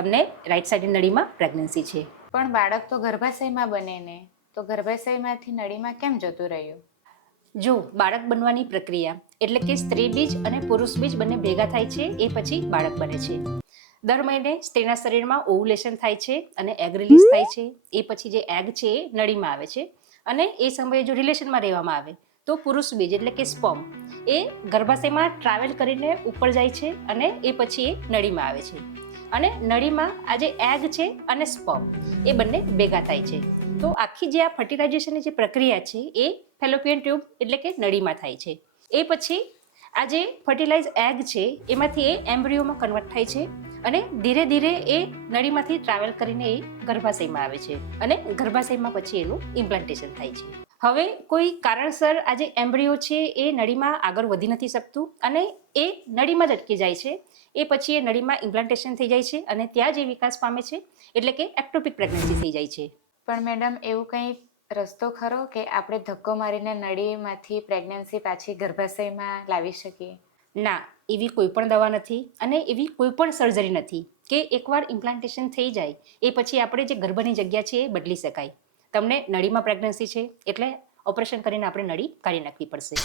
તમને right સાઈડની નળીમાં pregnancy છે. પણ બાળક તો ગર્ભાશયમાં બને ને, તો ગર્ભાશયમાંથી નળીમાં કેમ જતું રહ્યું? જો બાળક બનવાની પ્રક્રિયા એટલે કે સ્ત્રી બીજ અને પુરુષ બીજ બંને ભેગા થાય છે, એ પછી બાળક બને છે. દર મહિને સ્ત્રીના શરીરમાં ઓવ્યુલેશન થાય છે અને એગ રિલીઝ થાય છે. એ પછી જે એગ છે એ નળીમાં આવે છે અને એ સમયે જો રિલેશનમાં રહેવામાં આવે તો પુરુષ બીજ એટલે કે સ્પર્મ એ ગર્ભાશયમાં ટ્રાવેલ કરીને ઉપર જાય છે અને એ પછી એ નળીમાં આવે છે. અને નળીમાં આ જે એગ છે અને સ્પર્મ એ બંને ભેગા થાય છે. તો આખી જે આ ફર્ટિલાઇઝેશનની જે પ્રક્રિયા છે એ ફેલોપિયન ટ્યુબ એટલે કે નળીમાં થાય છે. એ પછી આ જે ફર્ટિલાઇઝ એગ છે એમાંથી એ એમ્બ્રિયોમાં કન્વર્ટ થાય છે અને ધીરે ધીરે એ નળીમાંથી ટ્રાવેલ કરીને એ ગર્ભાશયમાં આવે છે અને ગર્ભાશયમાં પછી એનું ઇમ્પ્લાન્ટેશન થાય છે. હવે કોઈ કારણસર આ જે એમ્બ્રિયો છે એ નળીમાં આગળ વધી નથી શકતું અને એ નળીમાં જ અટકી જાય છે. એ પછી એ નળીમાં ઇમ્પ્લાન્ટેશન થઈ જાય છે અને ત્યાં જે વિકાસ પામે છે એટલે કે એક્ટોપિક પ્રેગ્નન્સી થઈ જાય છે. પણ મેડમ, એવું કંઈ રસ્તો ખરો કે આપણે ધક્કો મારીને નળીમાંથી પ્રેગ્નન્સી પાછી ગર્ભાશયમાં લાવી શકીએ? ના, એવી કોઈ પણ દવા નથી અને એવી કોઈ પણ સર્જરી નથી કે એકવાર ઇમ્પ્લાન્ટેશન થઈ જાય એ પછી આપણે જે ગર્ભની જગ્યા છે એ બદલી શકાય. તમને નળીમાં પ્રેગ્નન્સી છે એટલે ઓપરેશન કરીને આપણે નળી કાઢી નાખવી પડશે.